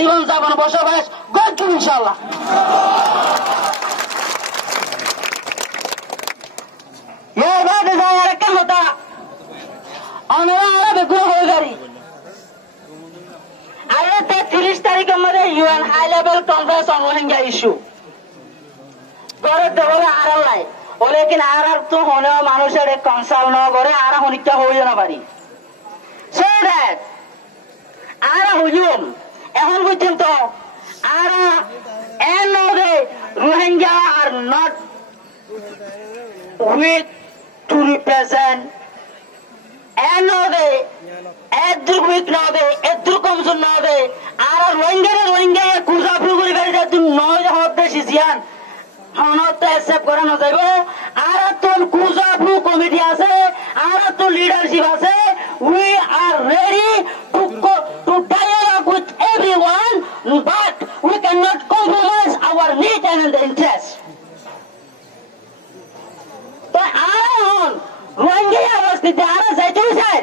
জীবন যাপন বসবাস করব ইনশাআল্লাহ। এর বাদে যায় আরেকটা কথা, আমরা বেগুন হয়ে গাড়ি আরে 30 তারিখের মধ্যে UN high level conference on Rohingya issue করে দেবো আর লাই ওলে কিনা আর তো হলেও মানুষের কনসাল্ট ন করে আর হনিকটা হইও না পারি সো দ্যাট আর হইম এখন পর্যন্ত আর end of the Rohingya are not with to represent end of the এদ্রু উইক ন দে এদ্রু কমজন ন দে আর রোহিঙ্গা কুজা ফ্লু করে গাড়ি যাতে নয় হত বেশি জিয়ান হনত অ্যাকসেপ্ট করা না যাইব। আর তো কুজা ফ্লু কমিটি আছে, আর তো লিডারশিপ আছে। We are ready to dialogue with everyone, but we can not compromise our need and the interest. তো আর হন রোহিঙ্গা অবস্থিতে আর যাইতেও চাই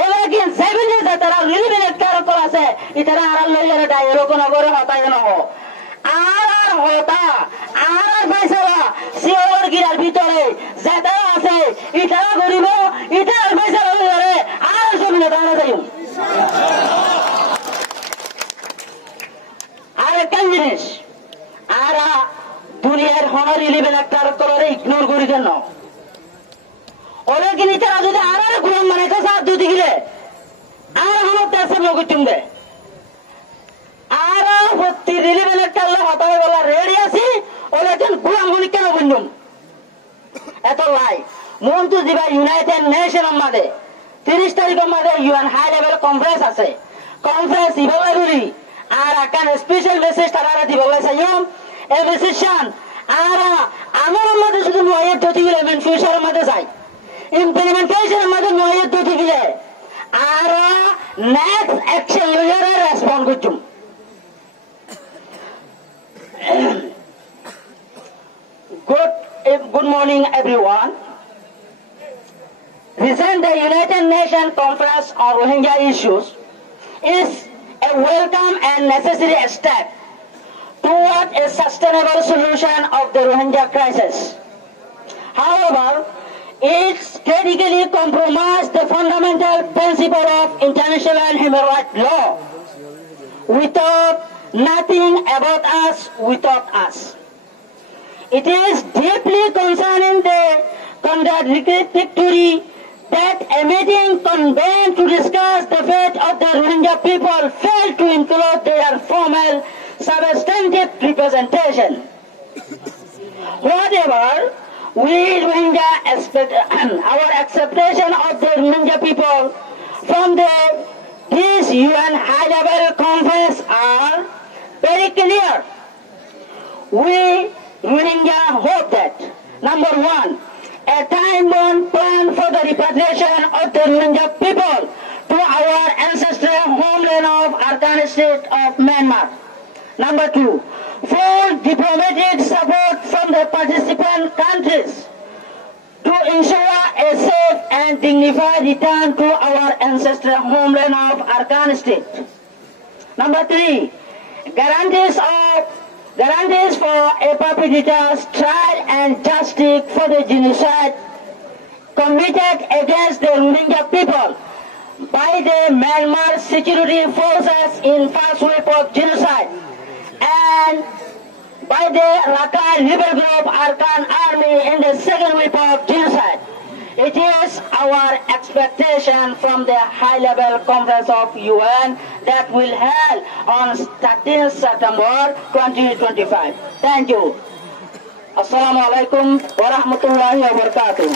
ওলাগিন সেভেনে যে তারা রিলিভেন্ট ক্যারেক্টার আছে ইতারা আর লইলে ডায়লগ নগরে হতায় নহ আর হতা আর ফয়সালা সিওর গিরার ভিতরে যে তারা আছে ইতারা করিব, ইতারা ফয়সালা লইলে আর জমিনে দাঁড়া যাইম। আর একটা জিনিস আর দুনিয়ার হন রিলিভেন্ট ক্যারেক্টারে ইগনোর করি কেন ওরা কিনে তারা যদি আর গুলাম বানাইতে সাথ দুটি গিলে আর আমার দেশের লোক চুমবে আর প্রতি রিলিভেন্ট কাল্লা হতা হয়ে বলা রেডি আছি ওরা কেন গুলাম গুলি কেন বুঝুম এত লাই মন তো দিবা ইউনাইটেড নেশন মাঝে 30 তারিখের মাঝে ইউএন হাই লেভেল কনফারেন্স আছে। কনফারেন্স ইভাবে বলি আর একটা স্পেশাল মেসেজ তারা দিবলে চাইম এই মেসেজশন আর আমার মধ্যে শুধু নয়ের দতি গেলে ফিউচারের মধ্যে যায় ইমপ্লিমেন্টেশনের মধ্যে নয়ের দতি গেলে আর নেক্সট অ্যাকশন লইয়ারে রেসপন্ড করছুম। Good morning everyone. Recent the United Nations Conference on Rohingya issues is a welcome and necessary step toward a sustainable solution of the Rohingya crisis. However, it critically compromises the fundamental principle of international human rights law. Without nothing about us, without us. It is deeply concerning the contradictory that a meeting convened to discuss the fate of the Rohingya people failed to include their formal substantive representation. Whatever we Rohingya expect, our acceptation of the Rohingya people from this UN high-level conference are very clear. We Rohingya hope that, number one, a time-bound plan for the repatriation of the Rohingya people to our ancestral homeland of Arakan state of Myanmar. Number two, full diplomatic support from the participant countries to ensure a safe and dignified return to our ancestral homeland of Arakan state. Number three, guarantees for a perpetrator's trial and justice for the genocide committed against the Rohingya people by the Myanmar security forces in first wave of genocide and by the Rakhine Rebel Group Arakan Army in the second wave of genocide. It is our expectation from the high-level conference of UN that will held on 13th September 2025. Thank you. Assalamu alaikum wa rahmatullahi wa barakatuh.